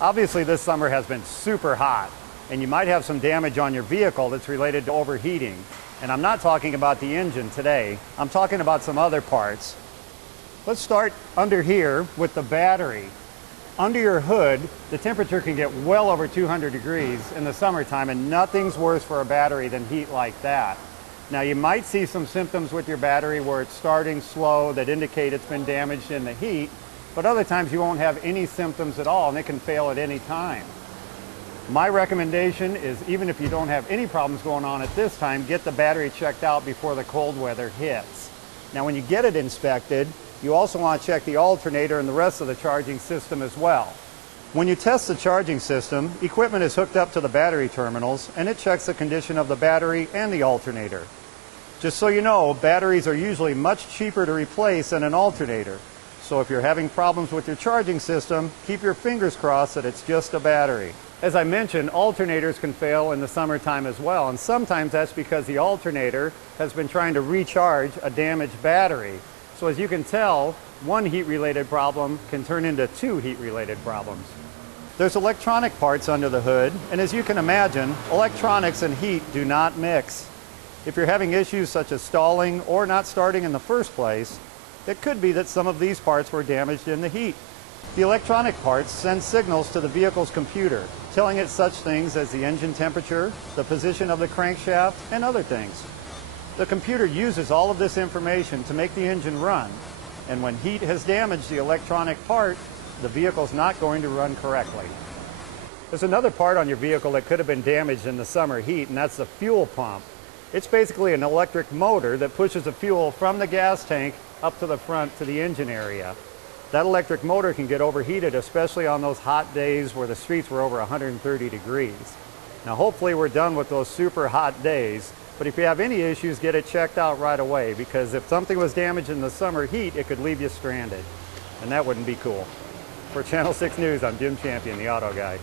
Obviously this summer has been super hot, and you might have some damage on your vehicle that's related to overheating. And I'm not talking about the engine today, I'm talking about some other parts. Let's start under here with the battery. Under your hood, the temperature can get well over 200 degrees in the summertime, and nothing's worse for a battery than heat like that. Now you might see some symptoms with your battery where it's starting slow that indicate it's been damaged in the heat, but other times you won't have any symptoms at all and it can fail at any time. My recommendation is, even if you don't have any problems going on at this time, get the battery checked out before the cold weather hits. Now when you get it inspected, you also want to check the alternator and the rest of the charging system as well. When you test the charging system, equipment is hooked up to the battery terminals and it checks the condition of the battery and the alternator. Just so you know, batteries are usually much cheaper to replace than an alternator. So if you're having problems with your charging system, keep your fingers crossed that it's just a battery. As I mentioned, alternators can fail in the summertime as well, and sometimes that's because the alternator has been trying to recharge a damaged battery. So as you can tell, one heat-related problem can turn into two heat-related problems. There's electronic parts under the hood, and as you can imagine, electronics and heat do not mix. If you're having issues such as stalling or not starting in the first place, it could be that some of these parts were damaged in the heat. The electronic parts send signals to the vehicle's computer, telling it such things as the engine temperature, the position of the crankshaft, and other things. The computer uses all of this information to make the engine run, and when heat has damaged the electronic part, the vehicle's not going to run correctly. There's another part on your vehicle that could have been damaged in the summer heat, and that's the fuel pump. It's basically an electric motor that pushes the fuel from the gas tank up to the front to the engine area. That electric motor can get overheated, especially on those hot days where the streets were over 130 degrees. Now hopefully we're done with those super hot days, but if you have any issues, get it checked out right away, because if something was damaged in the summer heat, it could leave you stranded, and that wouldn't be cool. For Channel 6 News, I'm Jim Champion, the Auto Guy.